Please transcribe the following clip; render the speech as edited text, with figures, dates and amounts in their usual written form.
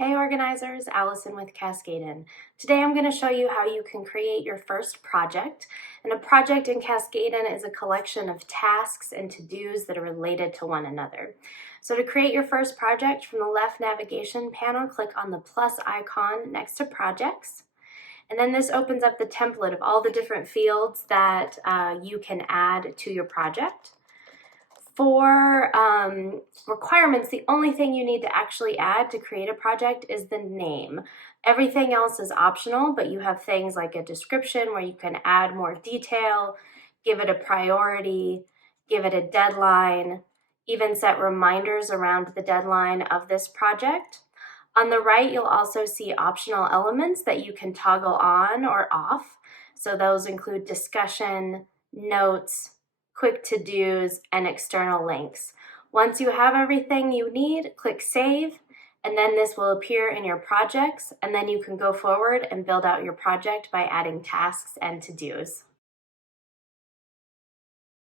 Hey organizers, Allison with Cascadin. Today I'm going to show you how you can create your first project. And a project in Cascadin is a collection of tasks and to-dos that are related to one another. So to create your first project, from the left navigation panel, click on the plus icon next to projects. And then this opens up the template of all the different fields that you can add to your project. For requirements, the only thing you need to actually add to create a project is the name. Everything else is optional, but you have things like a description where you can add more detail, give it a priority, give it a deadline, even set reminders around the deadline of this project. On the right, you'll also see optional elements that you can toggle on or off. So those include discussion, notes, quick to-dos, and external links. Once you have everything you need, click Save, and then this will appear in your projects, and then you can go forward and build out your project by adding tasks and to-dos.